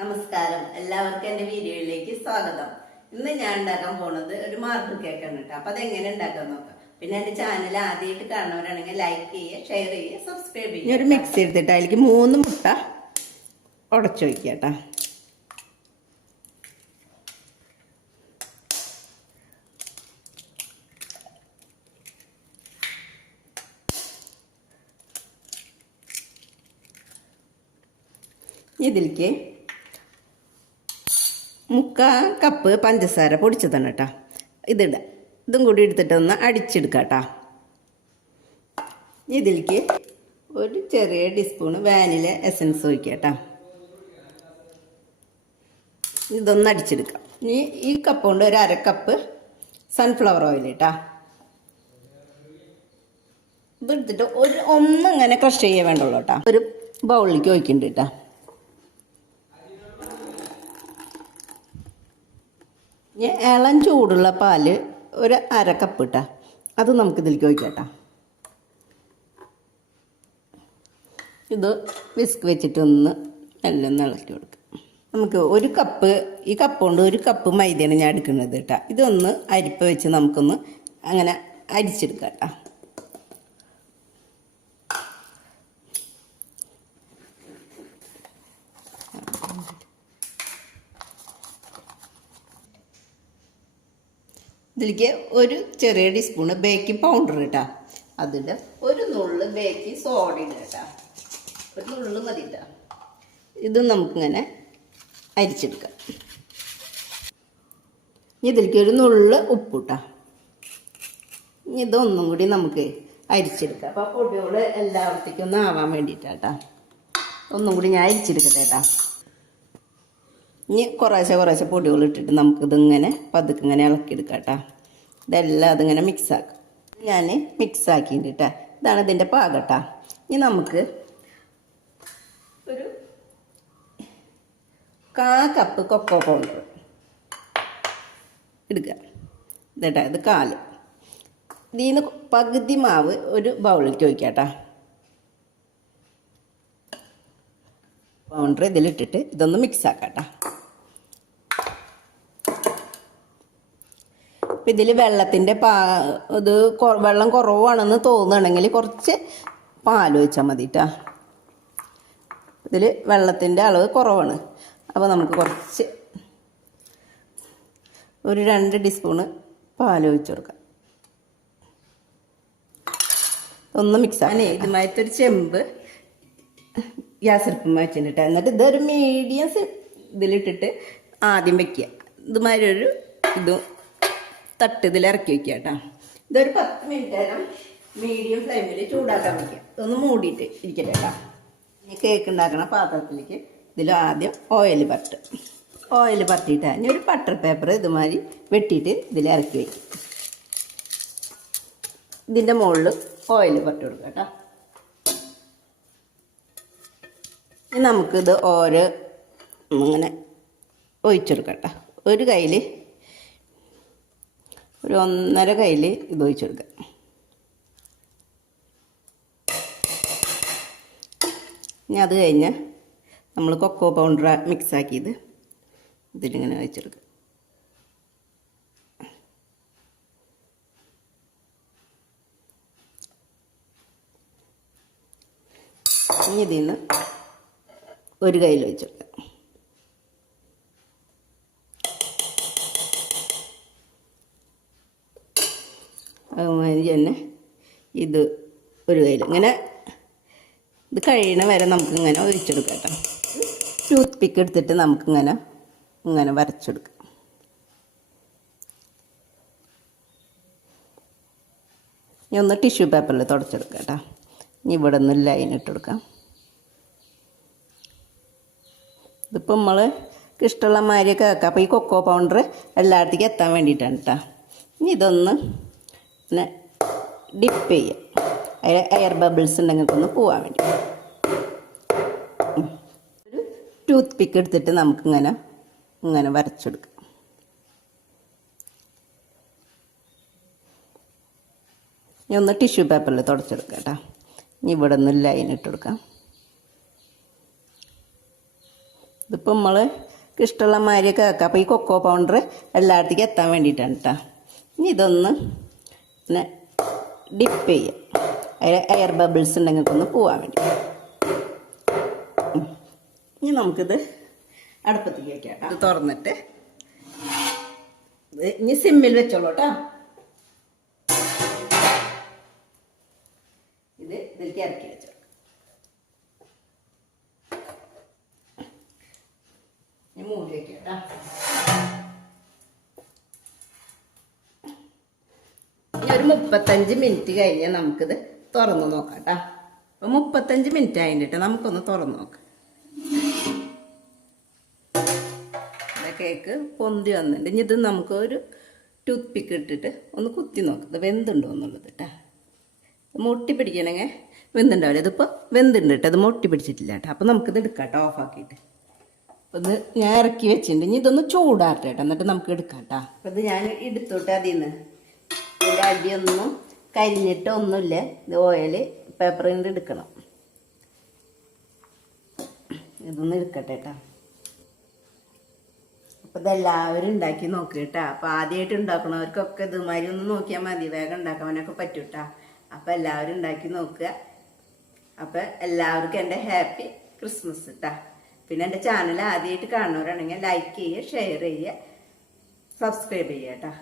നമസ്കാരം, എല്ലാവർക്കും എൻ്റെ വീഡിയോയിലേക്ക് സ്വാഗതം. ഇന്ന് ഞാൻ ഉണ്ടാക്കാൻ പോണത് ഒരു മാർബിൾ കേക്കാണ് കേട്ടോ. അപ്പൊ അതെങ്ങനെ ഉണ്ടാക്കാൻ നോക്കാം. പിന്നെ എൻ്റെ ചാനൽ ആദ്യമായിട്ട് കാണുന്നവരാണെങ്കിൽ ലൈക്ക് ചെയ്യുക, ഷെയർ ചെയ്യുക, സബ്സ്ക്രൈബ് ചെയ്യുക. ഒരു മിക്സി എടുത്തിട്ട് അതിലേക്ക് 3 മുട്ട ഉടച്ചു വയ്ക്കുക കേട്ടോ. ഇതിലേക്ക് 1/4 കപ്പ് പഞ്ചസാര പൊടിച്ചതാണ് കേട്ടോ. ഇതും കൂടി എടുത്തിട്ടൊന്ന് അടിച്ചെടുക്കാം കേട്ടോ. ഇതിലേക്ക് ഒരു ചെറിയ ടീസ്പൂണ് വാനില എസൻസ് ഒഴിക്കുക കേട്ടോ. ഇതൊന്ന് അടിച്ചെടുക്കാം. ഇനി ഈ കപ്പ് കൊണ്ട് ഒരു 1/2 കപ്പ് സൺഫ്ലവർ ഓയിൽ കേട്ടോ. ഇതെടുത്തിട്ട് ഒന്നിങ്ങനെ ക്രഷ് ചെയ്യാൻ വേണ്ടുള്ളൂ കേട്ടോ. ഒരു ബൗളിലേക്ക് ഒഴിക്കുന്നുണ്ട് കേട്ടോ. ഇളം ചൂടുള്ള പാല് ഒരു 1/2 കപ്പ് ഇട്ടാ. അത് നമുക്ക് ഇതിലേക്ക് ഒഴിക്കാം കേട്ടോ. ഇത് വിസ്ക് വെച്ചിട്ടൊന്ന് എല്ലാം ഇളക്കി കൊടുക്കാം. നമുക്ക് ഈ കപ്പ് കൊണ്ട് 1 കപ്പ് മൈദയാണ് ഞാൻ എടുക്കുന്നത് കേട്ടോ. ഇതൊന്ന് അരിപ്പ വെച്ച് നമുക്കൊന്ന് അങ്ങനെ അരിച്ചെടുക്കാം കേട്ടോ. ഇതിലേക്ക് ഒരു ചെറിയ ടീസ്പൂണ് ബേക്കിംഗ് പൗഡർ കേട്ടോ. അതിൻ്റെ ഒരു നുള്ള് ബേക്കിംഗ് സോഡ ഇടുക കേട്ടോ. ഒരു നുള്ള് മതി കേട്ടോ. ഇത് നമുക്കിങ്ങനെ അരിച്ചെടുക്കാം. ഇതിലേക്ക് ഒരു നുള്ള് ഉപ്പ് കേട്ടോ. ഇതൊന്നും കൂടി നമുക്ക് അരിച്ചെടുക്കാം. അപ്പോൾ പൊടികൾ എല്ലാവർക്കും ഒന്ന് ആവാൻ വേണ്ടിയിട്ടാട്ടോ. ഒന്നും കൂടി ഞാൻ അരിച്ചെടുക്കട്ടെ കേട്ടോ. ഇനി കുറേശ്ശെ പൊടികൾ ഇട്ടിട്ട് നമുക്കിതിങ്ങനെ പതുക്കെ ഇങ്ങനെ ഇളക്കിയെടുക്കാം കേട്ടോ. ഇതെല്ലാം അതിങ്ങനെ മിക്സാക്കാം. ഞാൻ മിക്സാക്കിയിട്ട് കേട്ടോ. ഇതാണ് ഇതിൻ്റെ പാകം കേട്ടോ. ഇനി നമുക്ക് ഒരു 1/4 കപ്പ് കൊക്കോ പൗഡർ എടുക്കുക. ഇതേട്ടാ ഇത് 1/4. ഇതിൽ നിന്ന് പകുതി മാവ് ഒരു ബൗളിലേക്ക് ഒഴിക്കാം കേട്ടോ. പൗഡർ ഇതിലിട്ടിട്ട് ഇതൊന്ന് മിക്സാക്കാം കേട്ടോ. അപ്പം ഇതിൽ വെള്ളത്തിൻ്റെ ഇത് വെള്ളം കുറവാണെന്ന് തോന്നുകയാണെങ്കിൽ കുറച്ച് പാൽ ഒഴിച്ചാൽ മതി കേട്ടോ. ഇതിൽ വെള്ളത്തിൻ്റെ അളവ് കുറവാണ്. അപ്പോൾ നമുക്ക് കുറച്ച് ഒരു 2 ടീസ്പൂണ് പാൽ ഒഴിച്ച് കൊടുക്കാം. ഒന്ന് മിക്സാണ്. ഇതുമായിട്ടൊരു ചെമ്പ് ഗ്യാസ് അടുപ്പം വെച്ചിട്ട് എന്നിട്ട് ഇതൊരു മീഡിയം ഇതിലിട്ടിട്ട് ആദ്യം വെക്കുക. ഇതുമാതിരി ഒരു തട്ട് ഇതിൽ ഇറക്കി വയ്ക്കുക കേട്ടോ. ഇതൊരു 10 മിനിറ്റ് നേരം മീഡിയം ഫ്ലെയിമിൽ ചൂടാക്കാൻ വയ്ക്കുക. ഇതൊന്ന് മൂടിയിട്ട് ഇരിക്കട്ടെ കേട്ടോ. ഇനി കേക്ക് ഉണ്ടാക്കണ പാത്രത്തിലേക്ക് ഇതിൽ ആദ്യം ഓയിൽ പരട്ടിയിട്ട് ഇനി ഒരു ബട്ടർ പേപ്പർ ഇതുമാതിരി വെട്ടിയിട്ട് ഇതിൽ ഇറക്കി വയ്ക്കും. ഇതിൻ്റെ മുകളിൽ ഓയിൽ പരട്ടി കൊടുക്കുക കേട്ടോ. ഇനി നമുക്കിത് ഇങ്ങനെ ഒഴിച്ചെടുക്കാം കേട്ടോ. ഒരു കയ്യിൽ ഒരു 1.5 കയ്യിൽ ഇത് ഒഴിച്ചെടുക്കാം. ഇനി അത് കഴിഞ്ഞ് നമ്മൾ കൊക്കോ പൗഡർ മിക്സാക്കിയത് ഇതിലിങ്ങനെ ഒഴിച്ചെടുക്കാം. ഇനി ഇതിൽ നിന്ന് ഒരു കയ്യിൽ ഒഴിച്ചെടുക്കാം. അതുമാതിരി തന്നെ ഇത് ഒരു കയ്യിൽ ഇങ്ങനെ ഇത് കഴിയണ വരെ നമുക്കിങ്ങനെ ഒഴിച്ചെടുക്കാം കേട്ടോ. ടൂത്ത് പിക്ക് എടുത്തിട്ട് നമുക്കിങ്ങനെ വരച്ചെടുക്കാം. ഇനി ഒന്ന് ടിഷ്യൂ പേപ്പറിൽ തുടച്ചെടുക്കാം കേട്ടോ. ഇനി ഇവിടെ ഒന്ന് ലൈൻ ഇട്ട് കൊടുക്കാം. ഇതിപ്പോൾ നമ്മൾക്ക് ഇഷ്ടമുള്ള മാതിരിയൊക്കെ വെക്കാം. അപ്പോൾ ഈ കൊക്കോ പൗഡർ എല്ലായിടത്തേക്കും എത്താൻ വേണ്ടിയിട്ടാണ് കേട്ടോ. ഇനി ഇതൊന്ന് പിന്നെ ഡിപ്പ് ചെയ്യാം. എയർ ബബിൾസ് ഉണ്ടെങ്കിൽ ഒന്ന് പോകാൻ വേണ്ടി ഒരു ടൂത്ത് പിക്ക് എടുത്തിട്ട് നമുക്കിങ്ങനെ വരച്ചെടുക്കാം. ഇനി ഒന്ന് ടിഷ്യൂ പേപ്പറിൽ തുടച്ചെടുക്കാം കേട്ടോ. ഇനി ഇവിടെ ഒന്ന് ലൈൻ ഇട്ട് കൊടുക്കാം. ഇതിപ്പോൾ നമ്മൾ ഇഷ്ടമുള്ള മാതിരിയൊക്കെ ആക്കാം. അപ്പോൾ ഈ കൊക്കോ പൗഡർ എല്ലായിടത്തേക്കും എത്താൻ വേണ്ടിയിട്ടാണ് കേട്ടോ. ഇനി ഇതൊന്ന് പിന്നെ ഡിപ്പ് ചെയ്യാം. അതിൽ എയർ ബബിൾസ് ഉണ്ടെങ്കിൽ ഒന്ന് പോവാൻ വേണ്ടി. ഇനി നമുക്കിത് അടുപ്പത്തേക്ക് വയ്ക്കാം. ഇത് തുറന്നിട്ട് ഇനി സിമ്മിൽ വെച്ചോളൂ കേട്ടോ. ഇത് ഇതിലേക്ക് ഇറക്കി വെച്ചോ. ഇനി മൂടി വയ്ക്കാം കേട്ടോ. ഇനി ഒരു 35 മിനിറ്റ് കഴിഞ്ഞാൽ നമുക്കിത് തുറന്ന് നോക്കാം കേട്ടോ. അപ്പോൾ 35 മിനിറ്റ് ആയിട്ട് നമുക്കൊന്ന് തുറന്ന് നോക്കാം. കേക്ക് പൊന്തി വന്നിട്ടുണ്ട്. ഇനി ഇത് നമുക്ക് ഒരു ടൂത്ത് പിക്ക് ഇട്ടിട്ട് ഒന്ന് കുത്തി നോക്കാം ഇത് വെന്തുണ്ടോ എന്നുള്ളത് കേട്ടോ. മുട്ടി പിടിക്കണമെങ്കിൽ വെന്തുണ്ടാവില്ല. ഇതിപ്പോൾ വെന്തുണ്ട് കേട്ടോ. ഇത് മുട്ടി പിടിച്ചിട്ടില്ല കേട്ടോ. അപ്പോൾ നമുക്കിത് എടുക്കാം കേട്ടോ, ഓഫാക്കിയിട്ട്. അപ്പോൾ ഇത് ഞാൻ ഇറക്കി വെച്ചിട്ടുണ്ട്. ഇനി ഇതൊന്ന് ചൂടാട്ടെ കേട്ടോ, എന്നിട്ട് നമുക്ക് എടുക്കാം കേട്ടോ. അപ്പോൾ ഇത് ഞാൻ എടുത്തോട്ടെ അതിൽ നിന്ന്. ഇതിൻ്റെ അടിയൊന്നും കരിഞ്ഞിട്ട് ഒന്നുമില്ല. ഇത് ഓയിൽ പേപ്പറിൽ എടുക്കണം. ഇതൊന്ന് എടുക്കട്ടെ കേട്ടോ. അപ്പോൾ ഇതെല്ലാവരും ഉണ്ടാക്കി നോക്കുക കേട്ടോ. അപ്പോൾ ആദ്യമായിട്ട് ഉണ്ടാക്കണവർക്കൊക്കെ ഇതുമാതിരി ഒന്ന് നോക്കിയാൽ മതി, വേഗം ഉണ്ടാക്കാനൊക്കെ പറ്റും കേട്ടോ. അപ്പോൾ എല്ലാവരും ഉണ്ടാക്കി നോക്കുക. അപ്പോൾ എല്ലാവർക്കും എൻ്റെ ഹാപ്പി ക്രിസ്മസ് കേട്ടോ. പിന്നെ എൻ്റെ ചാനൽ ആദ്യമായിട്ട് കാണുന്നവരാണെങ്കിൽ ലൈക്ക് ചെയ്യുക, ഷെയർ ചെയ്യുക, സബ്സ്ക്രൈബ് ചെയ്യുക കേട്ടോ.